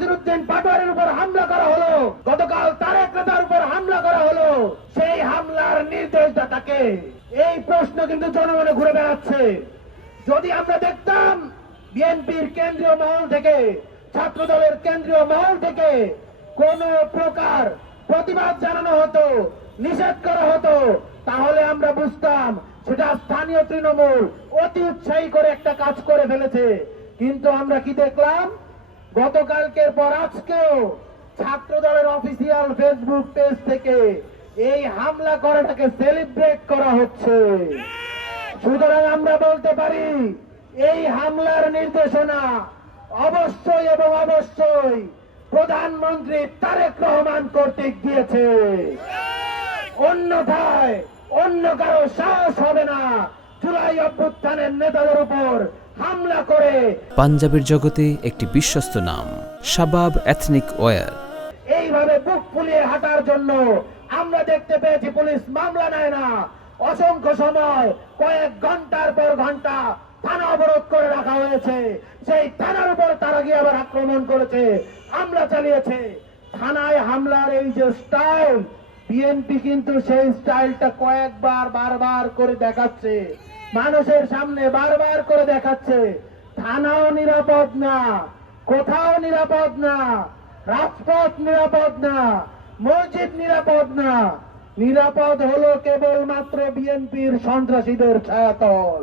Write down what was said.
নাসিরউদ্দিন পাটোয়ারির উপর হামলা করা হলো, গতকাল তারেক রহমানের উপর হামলা করা হলো, সেই হামলার নির্দেশদাতাকে? এই প্রশ্ন কিন্তু জনমনে ঘুরে বেড়াচ্ছে। যদি আমরা দেখতাম বিএনপির কেন্দ্রীয় মহল থেকে, ছাত্র দলের কেন্দ্রীয় মহল থেকে কোন প্রকার প্রতিবাদ জানানো হতো, নিষেধ করা হতো, তাহলে আমরা বুঝতাম সেটা স্থানীয় তৃণমূল অতি উৎসাহী করে একটা কাজ করে ফেলেছে। কিন্তু আমরা কি দেখলাম? গতকালকের পর আজকেও ছাত্র দলের অফিসিয়াল ফেসবুক পেজ থেকে এই হামলা করাটাকে সেলিব্রেট করা হচ্ছে। সুতরাং আমরা বলতে পারি এই হামলার নির্দেশনা অবশ্যই এবং অবশ্যই প্রধানমন্ত্রী তারেক রহমান কর্তৃক দিয়েছে। অন্যথায় অন্য কারো সাহস হবে না জুলাই অভ্যুত্থানের নেতাদের উপর হামলা করে। পাঞ্জাবের জগতে একটি বিশ্বস্ত নাম, শাবাব এথনিক ওয়্যার। এইভাবে বুক ফুলিয়ে হাঁটার জন্য আমরা দেখতে পেয়েছি পুলিশ মামলা নেয় না। অসংখ্য সময় কয়েক ঘন্টার পর ঘন্টা থানা অবরোধ করে রাখা হয়েছে। সেই থানার উপর তারা গিয়ে আবার আক্রমণ করেছে, হামলা চালিয়েছে। থানায় হামলার এই যে স্টাইল, বিএনপি কিন্তু সেই স্টাইলটা কয়েকবার বারবার করে দেখাচ্ছে, মানুষের সামনে বারবার করে দেখাচ্ছে। থানাও নিরাপদ না, কোথাও নিরাপদ না, রাজপথ নিরাপদ না, মসজিদ নিরাপদ না। নিরাপদ হলো কেবলমাত্র বিএনপির সন্ত্রাসীদের ছায়াতল।